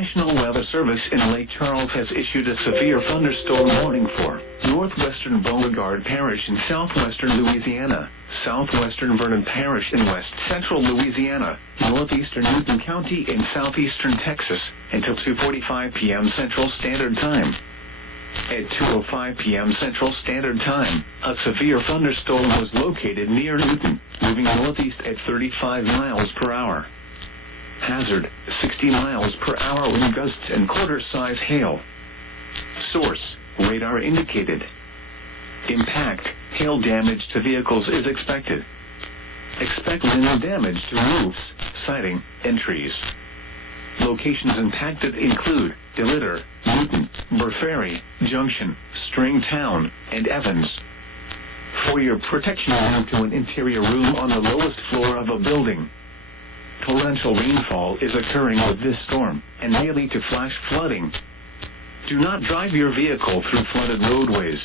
National Weather Service in Lake Charles has issued a severe thunderstorm warning for northwestern Beauregard Parish in southwestern Louisiana, southwestern Vernon Parish in west central Louisiana, northeastern Newton County in southeastern Texas, until 2:45 p.m. Central Standard Time. At 2:05 p.m. Central Standard Time, a severe thunderstorm was located near Newton, moving northeast at 35 miles per hour. Hazard, 60 miles per hour wind gusts and quarter-size hail. Source, radar indicated. Impact, hail damage to vehicles is expected. Expect wind damage to roofs, siding, and trees. Locations impacted include DeLitter, Newton, Burr Junction, Stringtown, and Evans. For your protection, move to an interior room on the lowest floor of a building. Torrential rainfall is occurring with this storm, and may lead to flash flooding. Do not drive your vehicle through flooded roadways.